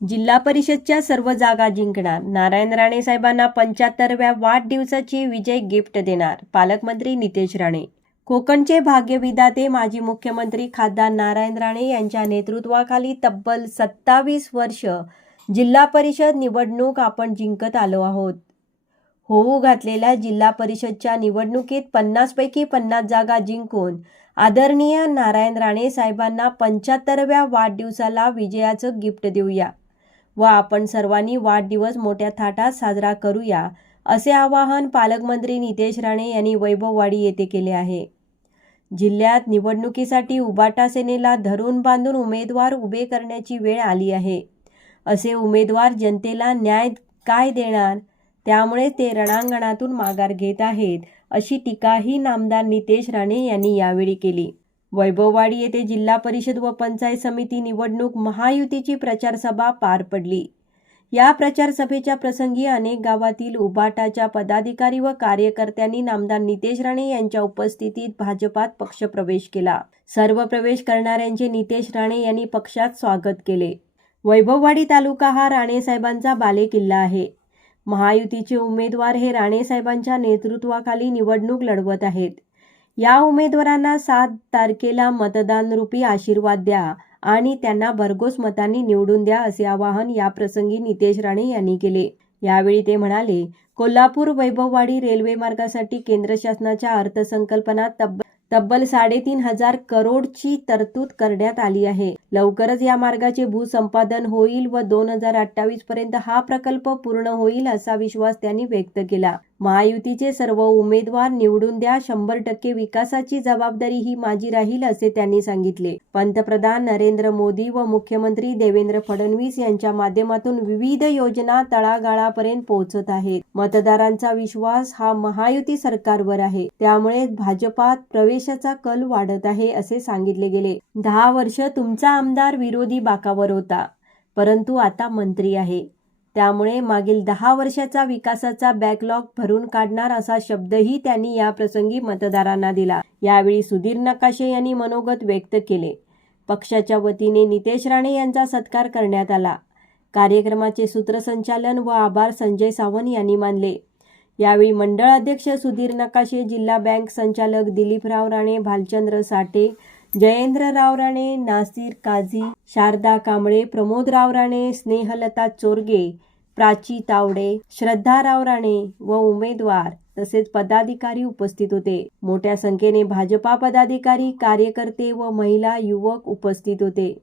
जिल्हा परिषदच्या सर्व जागा जिंकणार, नारायण राणे साहेबांना 75व्या वाढदिवसाची विजय गिफ्ट देणार, पालकमंत्री नितेश राणे. कोकणचे भाग्यविधाते माजी मुख्यमंत्री खासदार नारायण राणे यांच्या नेतृत्वाखाली तब्बल 27 वर्ष जिल्हा परिषद निवडणूक आपण जिंकत आलो आहोत. होऊ घातलेल्या जिल्हा परिषदच्या निवडणुकीत 50 पैकी 50 जागा जिंकून आदरणीय नारायण राणे साहेबांना 75व्या वाढदिवसाला विजयाचं गिफ्ट देऊया व आपण सर्वांनी वाढदिवस मोठ्या थाटात साजरा करूया, असे आवाहन पालकमंत्री नितेश राणे यांनी वैभववाडी येथे केले आहे. जिल्ह्यात निवडणुकीसाठी उबाटा सेनेला धरून बांधून उमेदवार उभे करण्याची वेळ आली आहे. असे उमेदवार जनतेला न्याय काय देणार, त्यामुळे ते रणांगणातून माघार घेत आहेत, अशी टीकाही नामदार नितेश राणे यांनी यावेळी केली. वैभववाडी येथे जिल्हा परिषद व पंचायत समिती निवडणूक महायुतीची प्रचार सभा पार पडली. या प्रचार सभेच्या प्रसंगी अनेक गावातील उबाटाच्या पदाधिकारी व कार्यकर्त्यांनी नामदार नितेश राणे यांच्या उपस्थितीत भाजपात पक्षप्रवेश केला. सर्व प्रवेश करणाऱ्यांचे नितेश राणे यांनी पक्षात स्वागत केले. वैभववाडी तालुका हा राणे साहेबांचा बालेकिल्ला आहे. महायुतीचे उमेदवार हे राणे साहेबांच्या नेतृत्वाखाली निवडणूक लढवत आहेत. या उमेदवारांना 7 तारखेला मतदानरूपी आशीर्वाद द्या आणि त्यांना भरघोस मतांनी निवडून द्या, असे आवाहन या प्रसंगी नितेश राणे यांनी केले. यावेळी ते म्हणाले, कोल्हापूर वैभववाडी रेल्वे मार्गासाठी केंद्र शासनाच्या अर्थसंकल्पनात तब्बल 3.5 करोडची तरतूद करण्यात आली आहे. लवकरच या मार्गाचे भूसंपादन होईल व 2028 पर्यंत हा प्रकल्प पूर्ण होईल, असा विश्वास त्यांनी व्यक्त केला. महायुतीचे सर्व उमेदवार निवडून द्या, 100% विकासाची जबाबदारी ही माझी राहील, असे त्यांनी सांगितले. पंतप्रधान नरेंद्र मोदी व मुख्यमंत्री देवेंद्र फडणवीस यांच्या माध्यमातून विविध योजना तळागाळापर्यंत पोहोचत आहेत. मतदारांचा विश्वास हा महायुती सरकारवर आहे, त्यामुळे भाजपात प्रवेशाचा कल वाढत आहे, असे सांगितले गेले. 10 वर्ष तुमचा आमदार विरोधी बाकावर होता, परंतु आता मंत्री आहे, त्यामुळे मागील 10 वर्षाचा विकासाचा बॅकलॉग भरून काढणार, असा शब्दही त्यांनी या प्रसंगी मतदारांना दिला. यावेळी सुधीर नकाशे यांनी मनोगत व्यक्त केले. पक्षाच्या वतीने नितेश राणे यांचा सत्कार करण्यात आला. कार्यक्रमाचे सूत्रसंचालन व आभार संजय सावंत यांनी मानले. यावेळी मंडळ अध्यक्ष सुधीर नकाशे, जिल्हा बँक संचालक दिलीपराव राणे, भालचंद्र साठे, जयेंद्रराव राणे, नासिर काझी, शारदा कांबळे, प्रमोदराव राणे, स्नेहलता चोरगे, प्राची तावडे, श्रद्धाराव राणे व उमेदवार तसेच पदाधिकारी उपस्थित होते. मोठ्या संख्येने भाजपा पदाधिकारी, कार्यकर्ते व महिला, युवक उपस्थित होते.